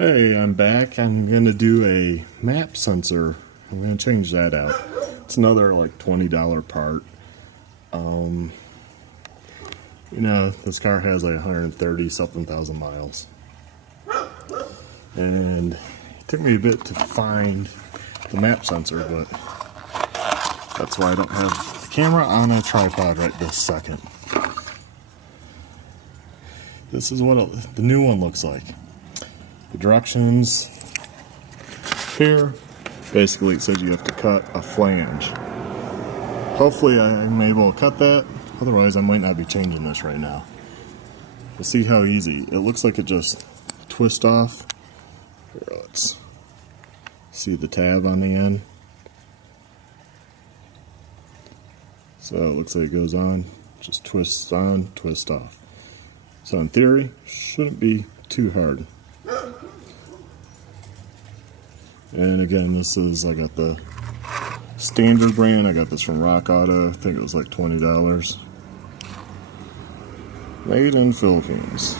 Hey, I'm back. I'm going to do a map sensor. I'm going to change that out. It's another like $20 part. You know, this car has like 130 something thousand miles. And it took me a bit to find the map sensor, but that's why I don't have the camera on a tripod right this second. This is what the new one looks like. The directions here, basically it says you have to cut a flange. Hopefully I'm able to cut that, otherwise I might not be changing this right now. We'll see how easy. It looks like it just twists off. Here, let's see the tab on the end. So it looks like it goes on, just twists on, twists off. So in theory, shouldn't be too hard. And again, this is, I got the standard brand. I got this from Rock Auto. I think it was like $20. Made in Philippines.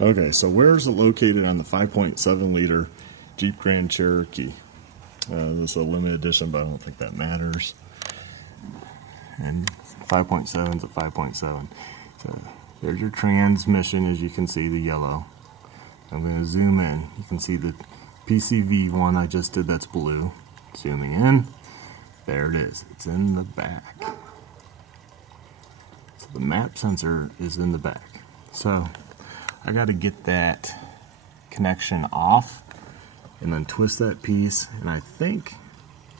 Okay, so where is it located on the 5.7 liter Jeep Grand Cherokee? This is a limited edition, but I don't think that matters. And 5.7 is a 5.7. So there's your transmission, as you can see, the yellow. I'm going to zoom in. You can see the PCV one I just did, that's blue. Zooming in, there it is. It's in the back. So the map sensor is in the back. So I got to get that connection off and then twist that piece, and I think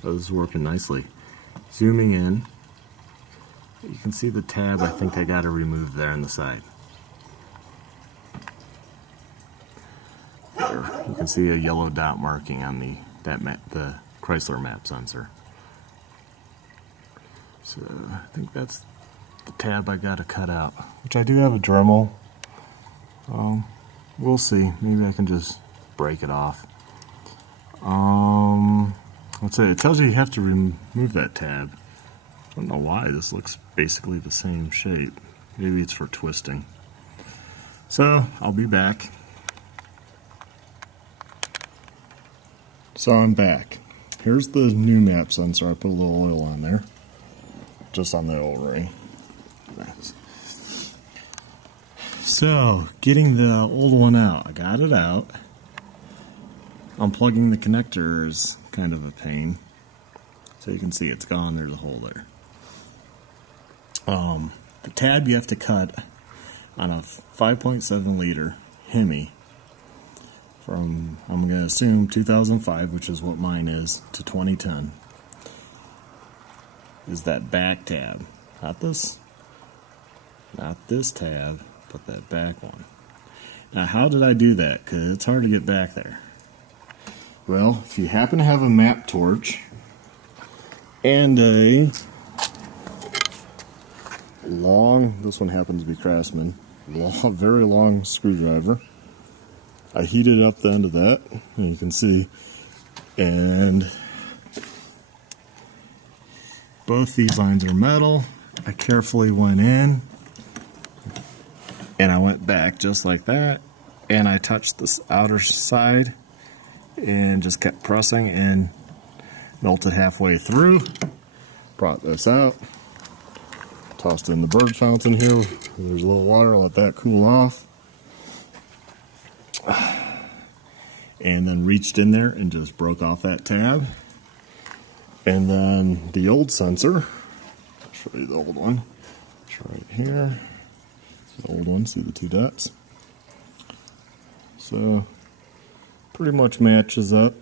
this is working nicely. Zooming in, you can see the tab. I think I got to remove there on the side. There, you can see a yellow dot marking on the Chrysler map sensor. So I think that's the tab I got to cut out, which I do have a Dremel. We'll see. Maybe I can just break it off. Let's say it tells you have to remove that tab. I don't know why. This looks basically the same shape. Maybe it's for twisting. So I'll be back. So I'm back. Here's the new map sensor. I put a little oil on there, just on the oil ring. Nice. So getting the old one out. I got it out. Unplugging the connector is kind of a pain. So you can see it's gone. There's a hole there. The tab you have to cut on a 5.7 liter Hemi from, I'm going to assume 2005, which is what mine is, to 2010, is that back tab. Not this tab, but that back one. Now how did I do that? Because it's hard to get back there. Well, if you happen to have a map torch and a long, this one happens to be Craftsman, very long screwdriver. I heated up the end of that, and you can see, and both these lines are metal. I carefully went in, and I went back just like that, and I touched this outer side, and just kept pressing, and melted halfway through. Brought this out. Tossed in the bird fountain here. There's a little water, let that cool off. And then reached in there and just broke off that tab. And then the old sensor, I'll show you the old one. It's right here. The old one, see the two dots? So, pretty much matches up.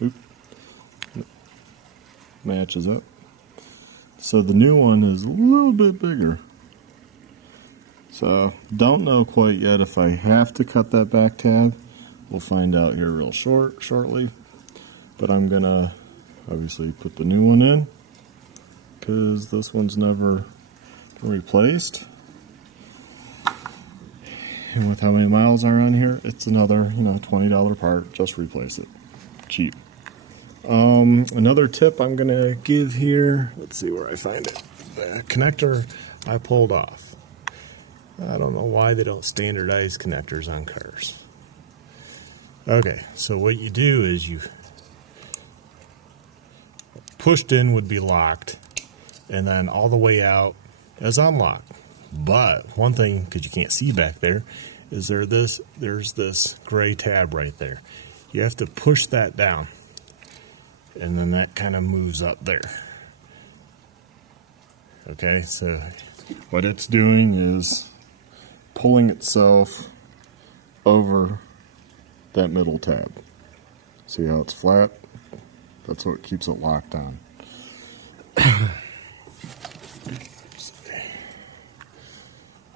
Oop. Matches up. So the new one is a little bit bigger. So don't know quite yet if I have to cut that back tab. We'll find out here real shortly. But I'm gonna obviously put the new one in because this one's never been replaced. And with how many miles are on here, it's another, $20 part. Just replace it. Cheap. Another tip I'm gonna give here, let's see where I find it. The connector I pulled off. I don't know why they don't standardize connectors on cars. Okay, so what you do is you pushed in would be locked, and then all the way out is unlocked. But one thing, because you can't see back there, is there's this gray tab right there. You have to push that down, and then that kind of moves up there. Okay, so what it's doing is pulling itself over that middle tab. See how it's flat? That's what keeps it locked on.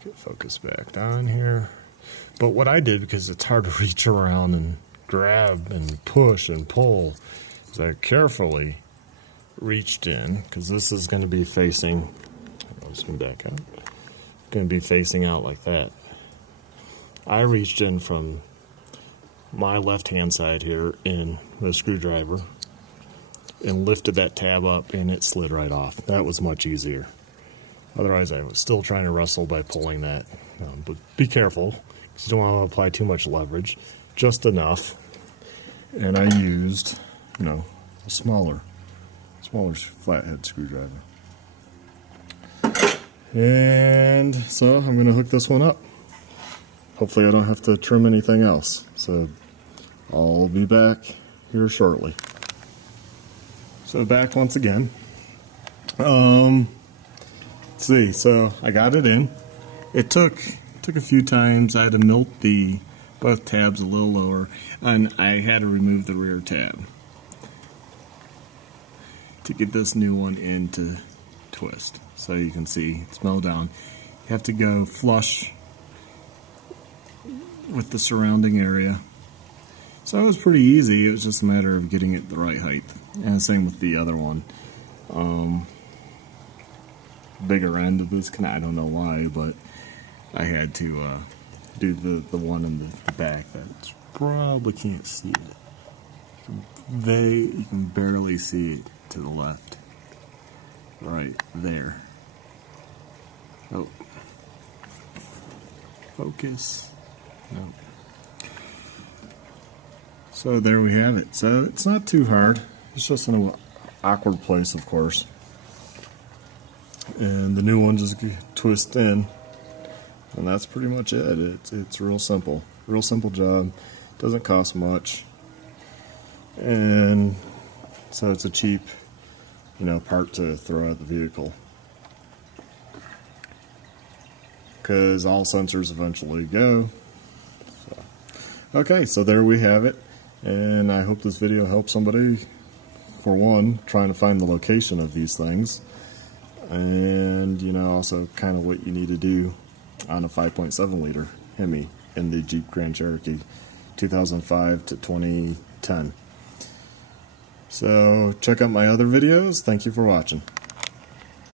Get focus back down here. But what I did, because it's hard to reach around and grab and push and pull, is I carefully reached in, because this is going to be facing, I'll just come back up, going to be facing out like that. I reached in from my left hand side here in the screwdriver and lifted that tab up, and it slid right off. That was much easier. Otherwise I was still trying to wrestle by pulling that. But be careful, because you don't want to apply too much leverage, just enough. And I used, a smaller flathead screwdriver. And so I'm going to hook this one up. Hopefully I don't have to trim anything else. So I'll be back here shortly. So back once again. Let's see, so I got it in. It took a few times. I had to melt both tabs a little lower, and I had to remove the rear tab to get this new one into twist. So you can see it's milled down. You have to go flush with the surrounding area. So it was pretty easy. It was just a matter of getting it the right height. And the same with the other one. Bigger end of this, I don't know why, but I had to do the one in the back that probably can't see it. You can barely see it to the left. Right there. Oh. Focus. Nope. So there we have it. So it's not too hard. It's just in an awkward place, of course. And the new one just twists in. And that's pretty much it. It's real simple. Real simple job. Doesn't cost much. And so it's a cheap, part to throw out the vehicle. Because all sensors eventually go. So. Okay, so there we have it. And I hope this video helps somebody, for one, trying to find the location of these things. And, also kind of what you need to do on a 5.7 liter Hemi in the Jeep Grand Cherokee 2005 to 2010. So check out my other videos. Thank you for watching.